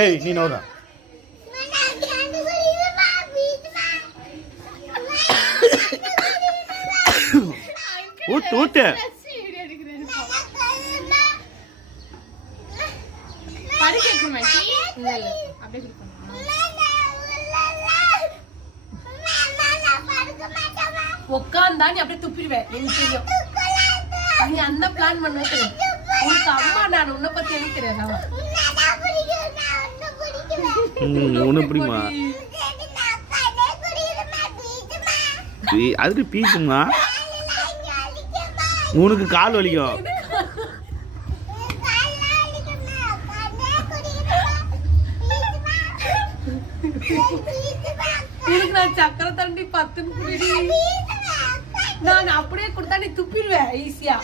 ஏய் நீ நோடா ஊட்டு ஊட்டு உட்காந்தா நீ அப்படியே துப்பிடுவேன். எனக்கு தெரியும் நீ அந்த பிளான் பண்ண தெரியும். உனக்கு அம்மா நான் உன்னை பத்தி எனக்கு தெரியாது. உன்னை பிடிக்குமா? அதுக்கு பீச்சுமா உனக்கு கால் வலிக்கும். உனக்கு நான் சக்கரை தண்டி 10 குடி நான் அப்படியே கொடுத்தா நீ துப்பிடுவேன் ஈஸியா.